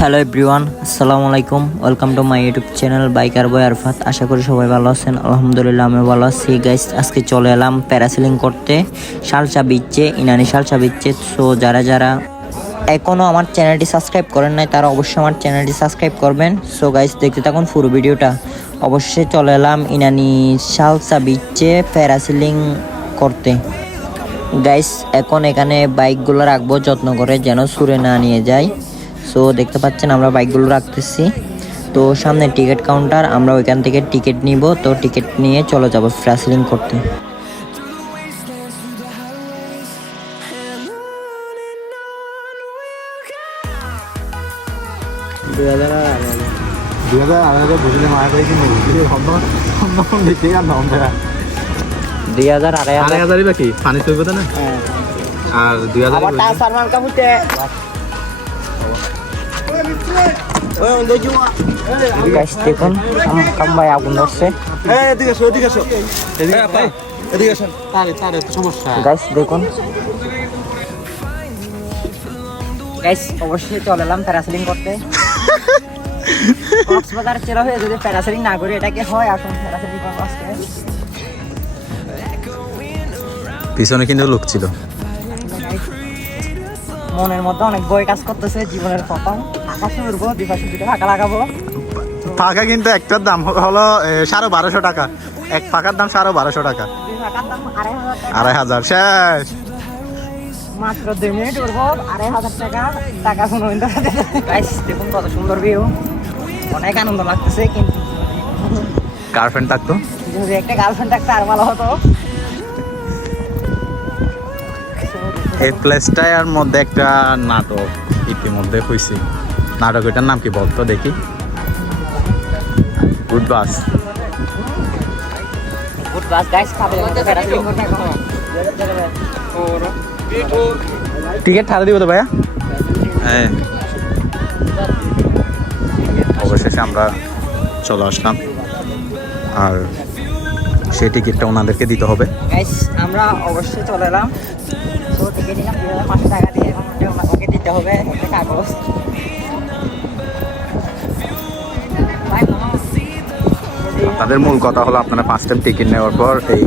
Hello everyone, আসসালামু আলাইকুম। Welcome to my YouTube channel biker boy Arfat. আশা করি সবাই ভালো আছেন। আলহামদুলিল্লাহ আমি ভালো আছি। গাইস, আজকে চলে এলাম প্যারাসেলিং করতে শালচা বিচে, ইনানি শালচা বিচে। সো যারা যারা এখনও আমার চ্যানেলটি সাবস্ক্রাইব করেন নাই তারা অবশ্যই আমার চ্যানেলটি সাবস্ক্রাইব করবেন। সো গাইস, দেখতে থাকুন পুরো ভিডিওটা। অবশ্যই চলে এলাম ইনানি শালচা বিচে প্যারাসেলিং করতে। গাইস, এখন এখানে বাইকগুলো রাখবো যত্ন করে যেন ছুঁড়ে না নিয়ে যায়। সো দেখতে পাচ্ছেন আমরা বাইকগুলো রাখতেছি। তো সামনে টিকিট কাউন্টার, আমরা ওইখান থেকে টিকিট নিব। তো টিকিট নিয়ে চলে যাব প্যারাসেলিং করতে। বুঝলে মারা করে কিনে দেখে আর নাম দেয়া 2000 2,500 বাকি পানি চলবে তো না। আর 2,000 গাইস দেখুন কাম্বাই আগুন ধরছে। গাইস দেখুন, গাইস অবশ্যই চলে এলাম প্যারাসেলিং করতে। কক্সবাজার চেরা হয়ে যদি প্যারাসেলিং না করি এটাকে হয়। আসুন প্যারাসেলিং করবো আজকে। পিছনে কিন্তু লোক ছিল। মনের মধ্যে অনেক ভয় কাজ করতেছে। জীবনের প্রথম আকাশে উঠবো, দুপাশে দুটো ফাঁকা লাগাবো। ফাঁকা কিন্তু একটার দাম হলো 1250 টাকা। এক ফাঁকার দাম 1250 টাকা। দুই ফাঁকার দাম 2,500 শেষ। মাত্র 2 মিনিট উঠবো, 2,500 টাকা। টাকা কোনো গাইস দেখুন কত সুন্দর ভিউ, অনেক আনন্দ লাগতেছে। কিন্তু গার্লফ্রেন্ড থাকতো, যদি একটা গার্লফ্রেন্ড থাকতো আর ভালো হতো। এই প্লেসটার মধ্যে একটা নাটক ইতিমধ্যে হয়েছে। নাটকটার নাম কি বলতো দেখি? গুড বাস। গুড বাস। গাইস খাবে প্যারাসেলিং করতে এখন টিকিট ছাড়া দিব তো ভাইয়া? হ্যাঁ, অবশেষে আমরা চলে আসলাম। আর সেই টিকিটটা ওনাদেরকে দিতে হবে। গাইস আমরা অবশ্যই চলে এলাম। তো টিকিট নিলাম 2,500 টাকা দিয়ে। এখন ওকে দিতে হবে একটা কাগজ। তাদের মূল কথা হলো আপনারা 5 টাইম টিকিট নেওয়ার পর এই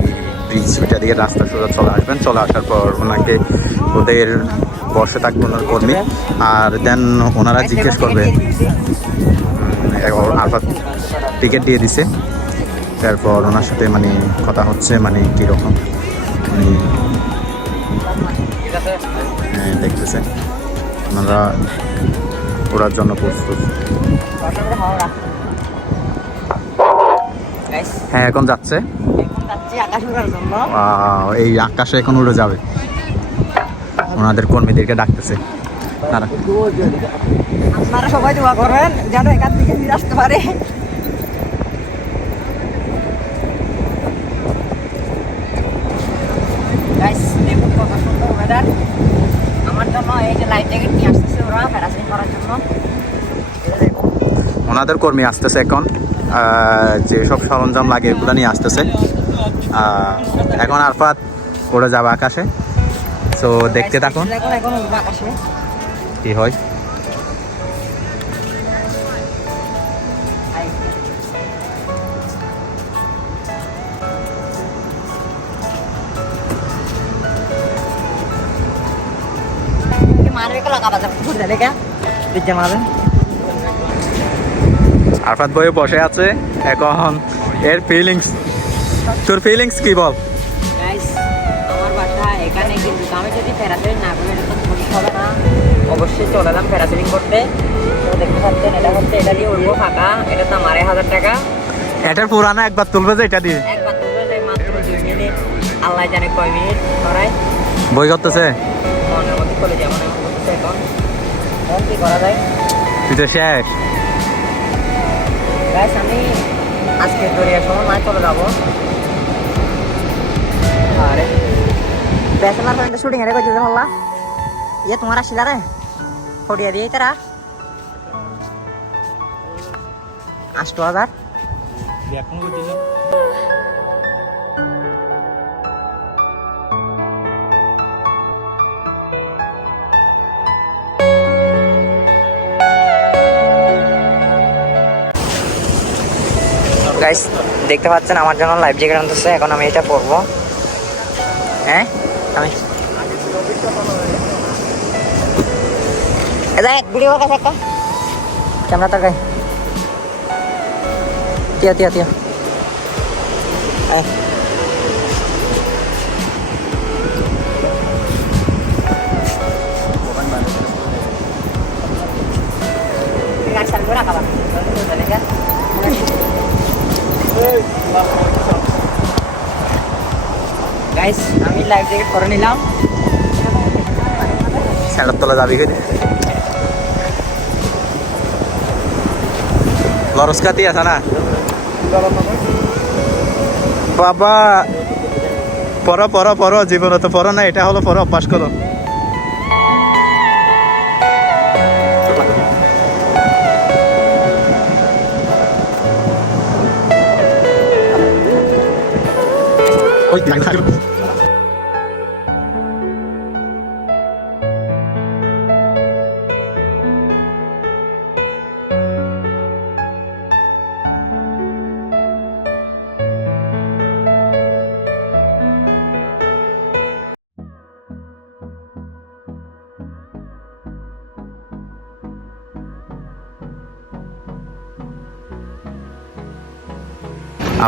ব্রিজটা দিয়ে রাস্তা সোজা চলে আসবেন। চলে আসার পর ওনাকে ওদের বসে থাকবে ওনার কর্মী। আর দেন ওনারা জিজ্ঞেস করবে আরফাত টিকিট দিয়ে দিছে। তারপর ওনার সাথে মানে কথা হচ্ছে মানে কীরকম দেখতেছে ওনারা ওড়ার জন্য প্রস্তুত। হ্যাঁ, এখন যাচ্ছে। এই আকাশে এখন উড়ে যাবে। ওনাদের কর্মীদেরকে ডাকতেছে। আপনারা সবাই দোয়া করবেন যেন এখান থেকে ফিরে আসতে পারে। গাইস দেখুন কত সুন্দর ওয়েদার। আমার জন্য এই যে লাইফ জ্যাকেট নিয়ে আসতেছে ওরা প্যারাসেলিং করার জন্য। ওনাদের কর্মী আসতেছে এখন, যেসব সরঞ্জাম লাগে এগুলো নিয়ে আসতেছে। এখন আরফাত ওরা যাবে আকাশে। তো দেখতে থাকুন এখন উঠবো আকাশে কি হয়। আরফাত বইয়ে বসে আছে এখন। এর ফিলিংস, তোর ফিলিংস কি বল? আমার বাসা এখানে, কিন্তু আমি যদি প্যারাসেলিং না করি এটা তো ঠিক হবে না। অবশ্যই চলে এলাম প্যারাসেলিং করতে। তো দেখতে পাচ্ছেন এটা হচ্ছে, এটা দিয়ে উঠবো ফাঁকা। এটা তো 2,500 টাকা। এটার পুরানো একবার তুলবে যে এটা দিয়ে একবার তুলবে যে মাত্র 2 মিনিট, আল্লাহ জানে কয় মিনিট ধরাই বই করতেছে। মনের মধ্যে চলে যায়, মনে করতেছে এখন এখন কি করা যায়। তুই তো শেষ। গাইস আমি আজকে দরিয়ার সময় মাছ চলে যাবো। আরে ব্যাচেলার ফ্রেন্ড শুটিং এর কই দিতে হল্লা ইয়ে তোমার আসিলা রে ফটিয়া দিয়ে তারা 8,000। গাইস দেখতে পাচ্ছেন আমার জন্য লাইফ জ্যাকেট আনতেছে, এখন আমি এটা পরবো। হ্যাঁ আমি ভিডিও কাছে একটা ক্যামেরা তাকাই তিয়া তিয়া তিয়া গাইস আমি লাইফ জ্যাকেট পরে নিলাম। স্যান্ডার তলা যাবি করে লরসকাতি আছে না বাবা, পড়ো পড়ো পড়ো, জীবনে তো পড়ো না, এটা হলো পড়ো, অভ্যাস করো।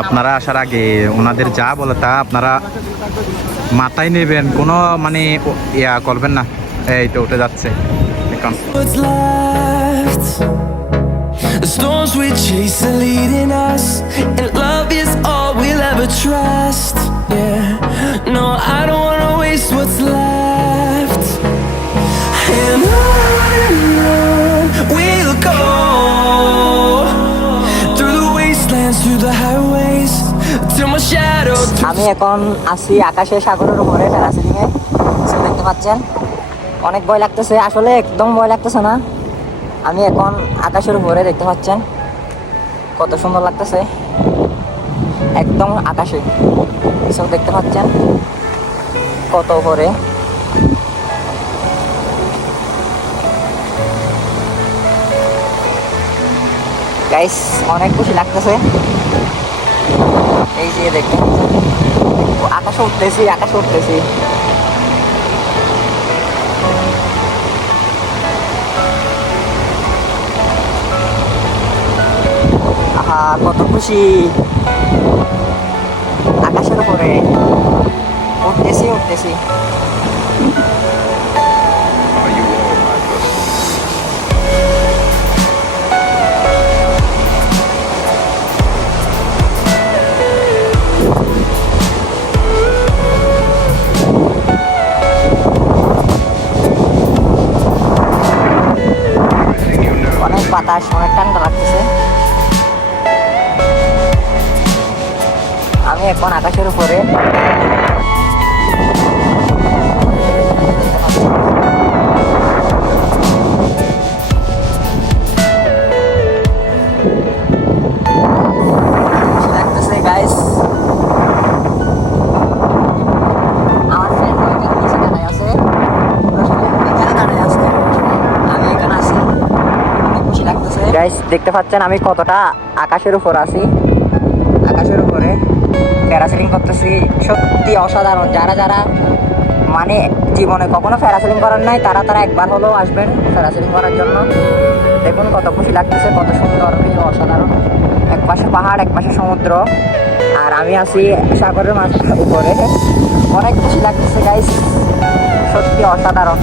আপনারা আসার আগে ওনাদের যা বলে তা আপনারা মাথায় নেবেন, কোনো মানে ইয়া করবেন না। এই তো উঠে যাচ্ছে এখন। What's left? The storms we chase are leading us, and love is all we'll ever trust. Yeah, no, I don't wanna waste what's left. And on we'll go, through the wastelands, through the highways, till my shadow. আমি এখন আছি আকাশে সাগরের উপরে parasailing এ, দেখতে পাচ্ছেন অনেক ভয় লাগতেছে, আসলে একদম ভয় লাগতেছে না। আমি এখন আকাশের উপরে, দেখতে পাচ্ছেন কত সুন্দর লাগতেছে, একদম আকাশে সব দেখতে পাচ্ছেন কত উপরে। গাইস অনেক খুশি লাগতেছে, এই যে দেখতে আকাশে উঠতেছি, আকাশে উঠতেছি। আহা কত খুশি, আকাশের উপরে উঠতেছি উঠতেছি। অনেক বাতাস, অনেক ঠান্ডা লাগতেছে। আমি এখন আকাশের উপরে, লাগতেছে গাইস। আমার ফ্রেন্ড ওইখানে নিচে দাঁড়ায় আছে, এখানে দাঁড়ায় আছে, আমি এখানে আছি, অনেক খুশি লাগতেছে গাইস। দেখতে পাচ্ছেন আমি কতটা আকাশের উপর আছি, আকাশের উপরে প্যারাসেলিং করতেছি, সত্যি অসাধারণ। যারা যারা মানে জীবনে কখনো প্যারাসেলিং করার নাই, তারা তারা একবার হলেও আসবেন প্যারাসেলিং করার জন্য। দেখুন কত খুশি লাগতেছে, কত সুন্দর, অসাধারণ। এক পাশে পাহাড়, এক পাশে সমুদ্র, আর আমি আছি সাগরের মাঝখানে উপরে। অনেক খুশি লাগতেছে গাইস, সত্যি অসাধারণ।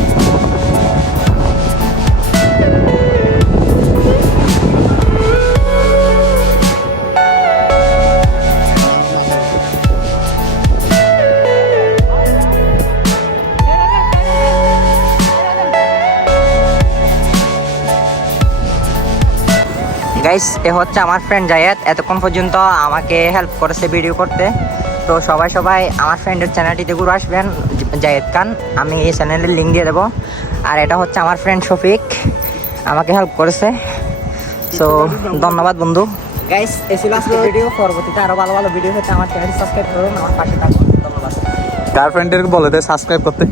গাইস এ হচ্ছে আমার ফ্রেন্ড জায়েদ, এতক্ষণ পর্যন্ত আমাকে হেল্প করেছে ভিডিও করতে। তো সবাই আমার ফ্রেন্ডের চ্যানেলটিতে ঘুরে আসবেন, জায়েদ খান, আমি এই চ্যানেলের লিঙ্ক দিয়ে দেবো। আর এটা হচ্ছে আমার ফ্রেন্ড শফিক, আমাকে হেল্প করেছে। সো ধন্যবাদ বন্ধু। গাইস এই ছিল আজকের ভিডিও, পরবর্তীতে আরও ভালো ভালো ভিডিও পেতে আমার চ্যানেলটি সাবস্ক্রাইব করুন, আমার পাশে থাকুন। ধন্যবাদ। গার্লফ্রেন্ডের বলে দে সাবস্ক্রাইব করতে।